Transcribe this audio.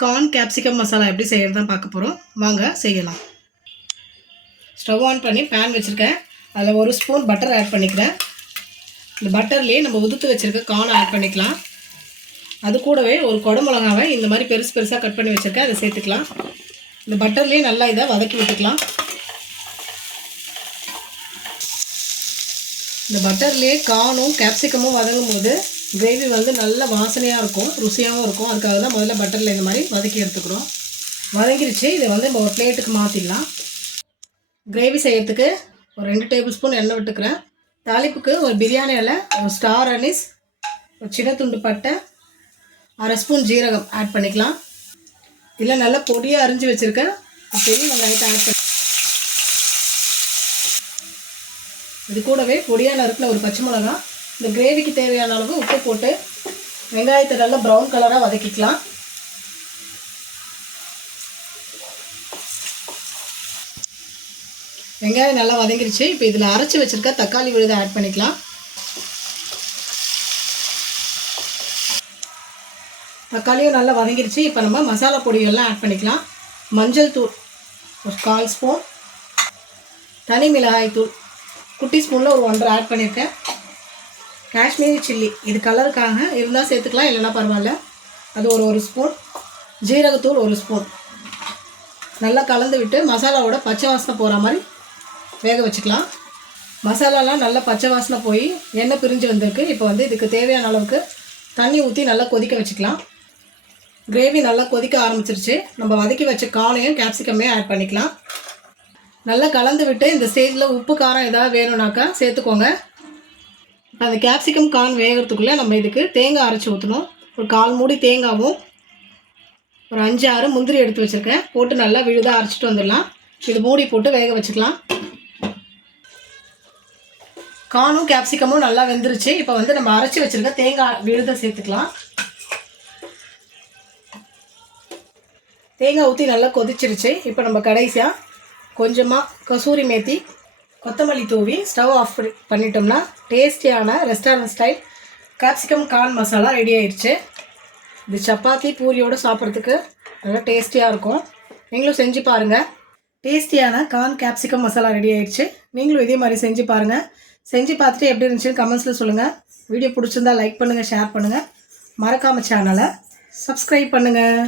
Corn capsicum masala எப்படி செய்கிறது தான் பார்க்க போகிறோம். வாங்க செய்யலாம். ஸ்டவ் ஆன் பண்ணி பேன் வச்சுருக்கேன். அதில் 1 ஸ்பூன் பட்டர் ஆட் பண்ணிக்கிறேன். இந்த பட்டர்லேயே நம்ம உதுத்து வச்சுருக்க கார்ன் ஆட் பண்ணிக்கலாம். அது கூடவே ஒரு குடமிளகாவை இந்த மாதிரி பெருசு பெருசாக கட் பண்ணி வச்சுருக்கேன், அதை சேர்த்துக்கலாம். இந்த பட்டர்லேயே நல்லா இதை வதக்கி விட்டுக்கலாம். இந்த பட்டர்லேயே கார்னும் கேப்சிகமும் வதங்கும் போது கிரேவி வந்து நல்ல வாசனையாக இருக்கும், ருசியாகவும் இருக்கும். அதுக்காக தான் முதல்ல பட்டரில் இந்த மாதிரி வதக்கி எடுத்துக்கிறோம். வதங்கிடுச்சு. இதை வந்து நம்ம ஒரு பிளேட்டுக்கு மாற்றிடலாம். கிரேவி செய்கிறதுக்கு ஒரு 2 டேபிள் ஸ்பூன் எண்ணெய் விட்டுக்கிறேன். தாளிப்புக்கு ஒரு பிரியாணி இலை, ஒரு ஸ்டார் அனிஸ், ஒரு சின்ன துண்டு பட்டை, 1/2 ஸ்பூன் ஜீரகம் ஆட் பண்ணிக்கலாம். இதில் நல்லா பொடியாக அரிஞ்சு வச்சுருக்கேன் பெரிய வெங்காயத்தை ஆட் பண்ணி இது கூடவே பொடியாக நறுக்கின ஒரு பச்சை மிளகா, இந்த கிரேவிக்கு தேவையான அளவு உப்பு போட்டு வெங்காயத்தை நல்லா ப்ரௌன் கலராக வதக்கிக்கலாம். வெங்காயம் நல்லா வதங்கிருச்சு. இப்போ இதில் அரைச்சி வச்சுருக்க தக்காளி விழுதை ஆட் பண்ணிக்கலாம். தக்காளியும் நல்லா வதங்கிருச்சு. இப்போ நம்ம மசாலா பொடிகள்லாம் ஆட் பண்ணிக்கலாம். மஞ்சள் தூள் ஒரு 1/4 ஸ்பூன், தனி மிளகாய் தூள் குட்டி ஸ்பூனில் ஒரு 1.5 ஆட் பண்ணியிருக்கேன். காஷ்மீரி சில்லி, இது கலருக்காக இருந்தால் சேர்த்துக்கலாம், இல்லைன்னா பரவாயில்ல, அது ஒரு ஸ்பூன். ஜீரகத்தூள் 1 ஸ்பூன். நல்லா கலந்து விட்டு மசாலாவோட பச்சை வாசனை போகிற மாதிரி வேக வச்சுக்கலாம். மசாலாலாம் நல்லா பச்சை வாசனை போய் எண்ணெய் பிரிஞ்சு வந்திருக்கு. இப்போ வந்து இதுக்கு தேவையான அளவுக்கு தண்ணி ஊற்றி நல்லா கொதிக்க வச்சுக்கலாம். கிரேவி நல்லா கொதிக்க ஆரம்பிச்சிருச்சு. நம்ம வதக்கி வச்ச கார்னையும் கேப்சிகமையும் ஆட் பண்ணிக்கலாம். நல்லா கலந்து விட்டு இந்த ஸ்டேஜில் உப்பு காரம் ஏதாவது வேணும்னாக்கா சேர்த்துக்கோங்க. இப்போ அந்த கேப்சிகம் கார்ன் வேகிறதுக்குள்ளே நம்ம இதுக்கு தேங்காய் அரைச்சி ஊற்றணும். ஒரு 1/4 மூடி தேங்காவும் ஒரு 5-6 முந்திரி எடுத்து வச்சுருக்கேன், போட்டு நல்லா விழுதாக அரைச்சிட்டு வந்துடலாம். இது மூடி போட்டு வேக வச்சுக்கலாம். கார்னும் கேப்சிகமும் நல்லா வெந்துருச்சு. இப்போ வந்து நம்ம அரைச்சி வச்சுருக்க தேங்காய் விழுதை சேர்த்துக்கலாம். தேங்காய் ஊற்றி நல்லா கொதிச்சிருச்சு. இப்போ நம்ம கடைசியாக கொஞ்சமாக கசூரி மேத்தி, கொத்தமல்லி தூவி ஸ்டவ் ஆஃப் பண்ணிட்டோம்னா டேஸ்டியான restaurant style capsicum corn masala ready ஆயிடுச்சு. இது சப்பாத்தி பூரியோடு சாப்பிட்றதுக்கு நல்லா டேஸ்டியாக இருக்கும். நீங்களும் செஞ்சு பாருங்கள். டேஸ்டியான கார்ன் கேப்சிகம் மசாலா ரெடி ஆயிடுச்சு. நீங்களும் இதே மாதிரி செஞ்சு பாருங்கள். செஞ்சு பார்த்துட்டு எப்படி இருந்துச்சுன்னு கமெண்ட்ஸில் சொல்லுங்கள். வீடியோ பிடிச்சிருந்தா லைக் பண்ணுங்கள், ஷேர் பண்ணுங்கள். மறக்காமல் சேனலை சப்ஸ்கிரைப் பண்ணுங்கள்.